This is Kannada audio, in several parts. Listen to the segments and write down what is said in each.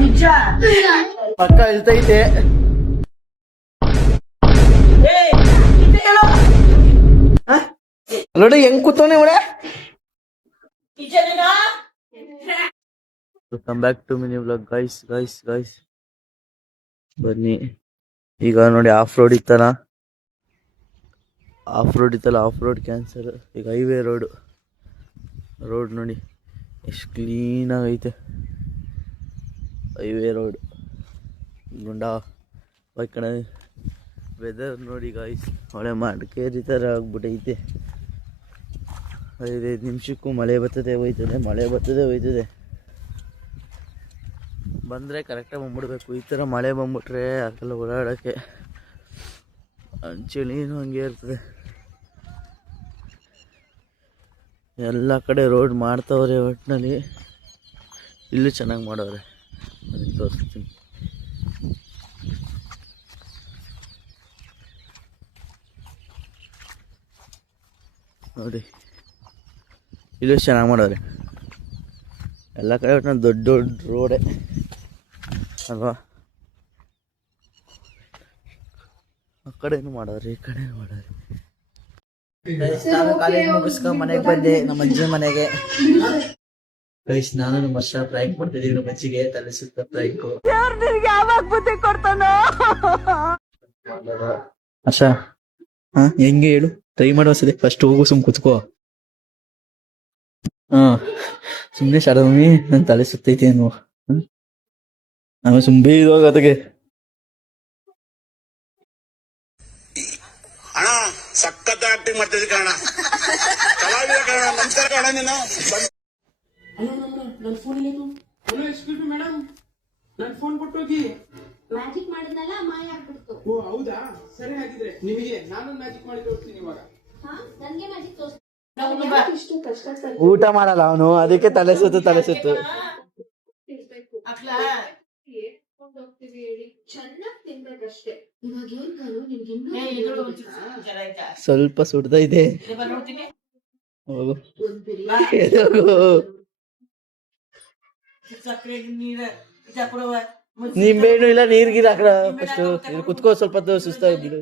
ನಿಜ ಪಕ್ಕ ಇಳ್ತೈತೆ. ನೋಡಿ ಹೆಂಗ್ ಕೂತವನೆ ಒಳ್ಳೆ. Welcome back to mini vlog guys. ಬನ್ನಿ ಈಗ ನೋಡಿ ಆಫ್ ರೋಡ್ ಇತ್ತಲ್ಲ, ಆಫ್ ರೋಡ್ ಕ್ಯಾನ್ಸಲ್. ಈಗ ಹೈವೇ ರೋಡ್ ನೋಡಿ ಎಷ್ಟು ಕ್ಲೀನಾಗಿ ಐತೆ. ಹೈವೇ ರೋಡ್ ಗುಂಡ ಈ ಕಡೆ ವೆದರ್ ನೋಡಿ ಗಾಯ್ಸ್, ಒಳ್ಳೆ ಮಡಿಕೇರಿ ಥರ ಆಗ್ಬಿಟ್ಟೈತೆ. 5 ನಿಮಿಷಕ್ಕೂ ಮಳೆ ಬರ್ತದೆ ಹೋಯ್ತದೆ. ಬಂದರೆ ಕರೆಕ್ಟಾಗಿ ಬಂದ್ಬಿಡ್ಬೇಕು. ಈ ಥರ ಮಳೆ ಬಂದ್ಬಿಟ್ರೆ ಆಗಲ್ಲ ಓಡಾಡೋಕ್ಕೆ. ಚಳಿನೂ ಹಂಗೆ ಇರ್ತದೆ. ಎಲ್ಲ ಕಡೆ ರೋಡ್ ಮಾಡ್ತವ್ರೆ ಒಟ್ಟಿನಲ್ಲಿ. ಇಲ್ಲೂ ಚೆನ್ನಾಗಿ ಮಾಡವ್ರೆ, ಅದಕ್ಕೆ ತೋರಿಸ್ತೀನಿ. ನೋಡಿ ಇಲ್ಲೂ ಚೆನ್ನಾಗಿ ಮಾಡವ್ರೆ. ಎಲ್ಲ ಕಡೆ ಒಟ್ಟಿನಲ್ಲಿ ದೊಡ್ಡ ರೋಡೇ ಅಲ್ವಾ. ಆ ಕಡೆನೂ ಮಾಡವ್ರೆ, ಈ ಕಡೆ ಮಾಡವ್ರೆ. ನಾನು ಕಾಲೇಜ್ ಮುಗಿಸ್ಕೊಂಡು ಮನೆಗೆ ಬಂದೆ, ನಮ್ಮ ಅಜ್ಜಿ ಮನೆಗೆ. ಗೈಸ್, ನಾನು ನಮ್ಮ ವರ್ಷ ಪ್ರೈಕ್ ಮಾಡ್ತಿದ್ದೀವಿ. ನಮ್ಮ ಅಜ್ಜಿಗೆ ತಲೆ ಸುತ್ತ ಪ್ರೈಕು. ಹರ್ಷ ಹೆಂಗೆ ಹೇಳು, ಟ್ರೈ ಮಾಡೋ ಸರಿ. ಫಸ್ಟ್ ಹೋಗು, ಸುಮ್ ಕುತ್ಕೋ. ಸುಮ್ಮನೆ ಶಾರದಮ್ಮಿ ನನ್ನ ತಲೆ ಸುತ್ತೈತಿ ಅನ್ನುವ. ಆಮೇಲೆ ಸುಮ್ಮನೆ ಇರುವಾಗ ಅದಕ್ಕೆ ಅಣ್ಣ ಸಖತ್ ಆಕ್ಟಿಂಗ್ ಮಾಡ್ತಿದ್ದೆ ಕಣ, ಕಲಾವಿದ ಕಣ. ನಮಸ್ಕಾರ ಕಣ. ನೀನು ನನ್ನ ಫೋನ್ ಇಲ್ಲೇನು? ಎಕ್ಸ್ಕ್ಯೂಸ್ ಮಿ ಮೇಡಮ್, ನನ್ನ ಫೋನ್ ಕೊಟ್ಟೋಗಿ. ಮ್ಯಾಜಿಕ್ ಮಾಡಿದ್ನಲ್ಲ, ಮಾಯ ಆಗ್ಬಿಡ್ತು. ಓ ಹೌದಾ, ಸರಿ ಹಾಗಿದ್ರೆ ನಿಮಗೆ ನಾನು ಮ್ಯಾಜಿಕ್ ಮಾಡಿ ತೋರಿಸ್ತೀನಿ ಇವಾಗ. ನನ್ಗೆ ಮ್ಯಾಜಿಕ್ ತೋರಿಸ್ತೀನಿ. ಇಷ್ಟು ಕಷ್ಟ ಊಟ ಮಾಡಲ್ಲ ಅವನು, ಅದಕ್ಕೆ ತಲೆ ಸುತ್ತು. ಹೋಗ್ತೀವಿ ಹೇಳಿ, ಚೆನ್ನಾಗಿ ತಿನ್ಬೇಕಷ್ಟೇ. ಇವಾಗ ಏನ್ ಕಾಲು ನಿಮ್ಗೆ ಸ್ವಲ್ಪ ಸುಡ್ದೈತೆ. ಹೋಗು ನಿಂಬೇನು ಇಲ್ಲ, ನೀರ್ಗಿರ ಹಾಕ್ರ. ಫಸ್ಟ್ ಕುತ್ಕೋ, ಸ್ವಲ್ಪ ಸುಸ್ತಾಗ್ಬಿಡು.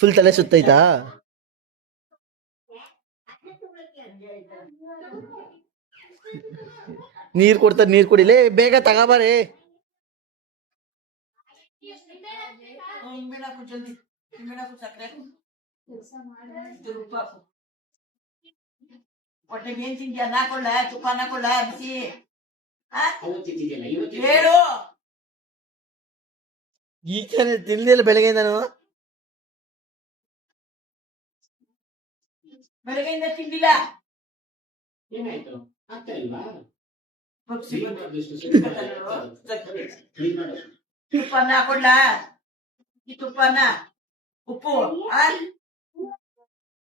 ಫುಲ್ ತಲೆ ಸುತ್ತೈತಾ? ನೀರ್ ಕೊಡ್ತಾರೆ, ನೀರ್ ಕುಡಿಲೇ, ಬೇಗ ತಗೋಬಾರೆ. ಹೊಟ್ಟೆಗೆ ಏನ್ ತಿಂತೀಯ? ನಾಕೊಳ್ಳ ತುಪ್ಪ ನಾಕೊಳ್ಳ ಬಿಸಿ ಹೇಳು. ಈಗ ತಿಂದಿಲ್ಲ ಬೆಳಗ್ಗೆ. ನಾನು ಬೆಳಗ್ಗೆಯಿಂದ ತಿಂದಿಲ್ಲ. ಏನಾಯ್ತು? ಆಗ್ತಾ ಇಲ್ವಾ? ತುಪ್ಪನ ಹಾಕೊಳ್ಳ, ಈ ತುಪ್ಪನ ಉಪ್ಪು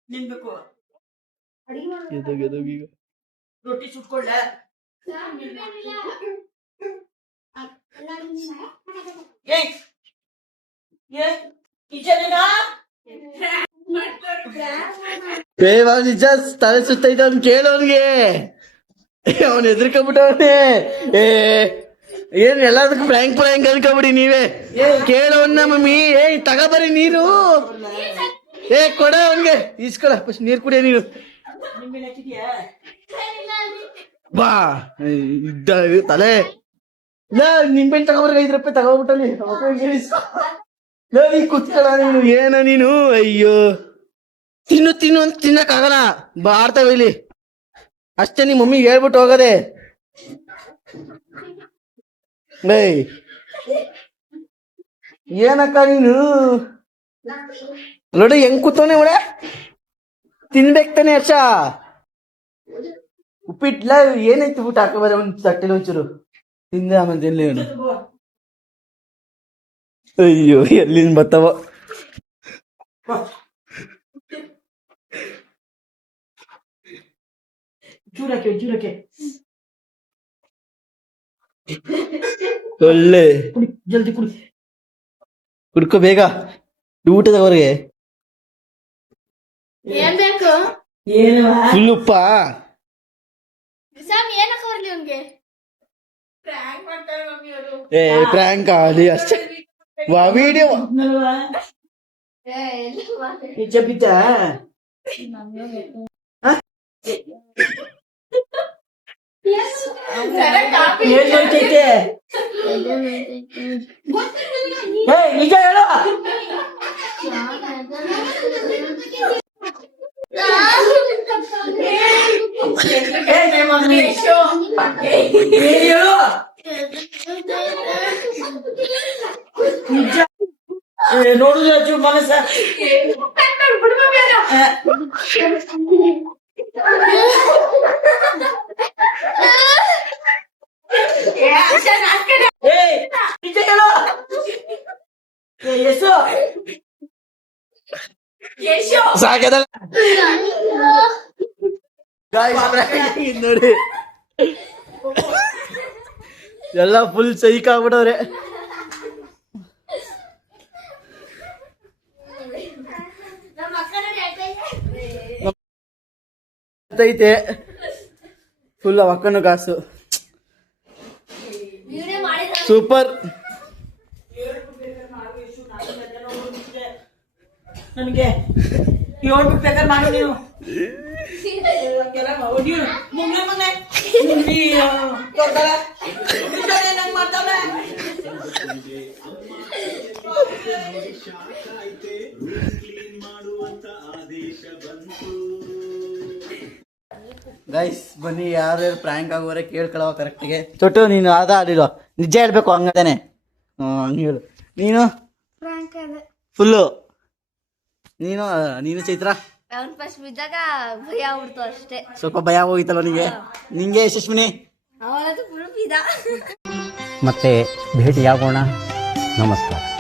ನಿನ್ಬೇಕು. ರೊಟ್ಟಿ ಸುಟ್ಕೊಳ್ಳ. ನಿಜ ತಲೆ ಸುತ್ತೈತ ಅವ್ನು, ಕೇಳೋನ್ಗೆ. ಅವನ್ ಎದ್ರಕೊಂಡ್ಬಿಟ್ಟವನೇ. ಏನ್ ಎಲ್ಲದಕ್ಕೂ ಫ್ರ್ಯಾಂಕ್ ಅನ್ಕೊಬಿಡಿ ನೀವೇ. ಕೇಳೋನ್ನ ಮಮ್ಮಿ, ತಗೋಬರಿ ನೀರು. ಕೊಡ ಅವನ್ಗೆ, ಈಸ್ಕೊಳ. ಫಸ್ಟ್ ನೀರ್ ಕುಡಿಯ ನೀರು. ಬಾ ತಲೆ. ನಿಂಬೆಣ್ಣು ತಗೋಬರ್ಗ, 5 ರೂಪಾಯಿ ತಗೋಬಿಟ್ಟಲ್ಲಿ. ಕುತ್ಕೊಳ ನೀನು. ಏನ ನೀನು? ಅಯ್ಯೋ, ತಿನ್ನು ಅಂತ ತಿನ್ನಕ್ಕಾಗಲ್ಲ, ಬಾರ್ತಾವ ಇಲ್ಲಿ ಅಷ್ಟೇ. ನಿಮ್ಮ ಮಮ್ಮಿಗೆ ಹೇಳ್ಬಿಟ್ಟು ಹೋಗದೆ. ಏನಕ್ಕ ನೀನು? ನೋಡಿ ಹೆಂಗ್ ಕೂತವನೆ ಒಳ್ಳೆ. ತಿನ್ಬೇಕು ತಾನೆ ಹರ್ಷ? ಉಪ್ಪಿಟ್ಲ ಏನೈತಿ ಊಟ ಹಾಕೋಬಾರ ಒಂದ್ ತಟ್ಟೆಲಿ ಒಂಚೂರು ತಿಂದೆ, ಆಮೇಲೆ ತಿನ್ಲಿ ಅವನು. ಅಯ್ಯೋ, ಎಲ್ಲಿಂದ ಬರ್ತಾವ? ಚೂರಕ್ಕೆ ಒಳ್ಳೆ ಜಲ್ದಿ ಕುಡಿ. ಕುಡ್ಕೋ ಬೇಗ, ಊಟದವರೆಗೆ. ಏನ್ ಬೇಕು ಏನು ಫುಲ್ ಉಪ್ಪ ಸ್ವಾಮಿ ಏನಕ್ಕೆ ಬರ್ಲಿ ಅವ್ನ್ಗೆ ಪ್ರಾಂಕ್ ಮಾಡ್ತಾರೆ ಮಮ್ಮಿ ಅವರು ಪ್ರ್ಯಾಂಕ್ ಆಗಲಿ ಅಷ್ಟೇ ವಿಡಿಯೋ ಜಬಿತ ಏನ್ ಮಾಡ್ತೈತೆ ನಿಜ ಹೇಳು ಹೇಳು ನಿಜ ನೋಡುದು ಮನಸ್ಸ ನಿಜ ಹೇಳು ಯಶು ಸಾಕ್ಯದಲ್ಲ ನೋಡಿ ಎಲ್ಲ ಫುಲ್ ಸೈಕ್ ಆಗ್ಬಿಟ್ಟವ್ರೆ. ಐತೆ ಫುಲ್ ಅಕ್ಕನು ಕಾಸು ಸೂಪರ್. ನನಗೆ 7 ಬೇಕಾದ್ರೆ ಮಾಡಿ ನೀನು ಮಾಡ್ತಾವೆ. ಗೈಸ್ ಬನ್ನಿ, ಯಾರ್ಯಾರು ಪ್ರ್ಯಾಂಕ್ ಆಗೋರೆ ಕೇಳ್ಕೊಳವ ಕರೆಕ್ಟಿಗೆ. ಚೊಟ್ಟು ನೀನು ಆಡಿರೋ ನಿಜ ಹೇಳ್ಬೇಕು ಹಂಗತಾನೆ. ಹಂಗೆ ಹೇಳು ನೀನು ಫುಲ್ಲು. ನೀನು ಚೈತ್ರ ಅವ್ನ್ ಫಸ್ಟ್ ಬಿದ್ದಾಗ ಭಯ ಆಗ್ಬಿಡ್ತು ಅಷ್ಟೇ. ಸ್ವಲ್ಪ ಭಯ ಹೋಗಿತ್ತಲ್ಲ ನಿಂಗೆ ಯಶಸ್ವಿನಿ? ಅವಳಂತೂ ಫುಲ್ ಬಿದ್ದ. ಮತ್ತೆ ಭೇಟಿಯಾಗೋಣ. ನಮಸ್ಕಾರ.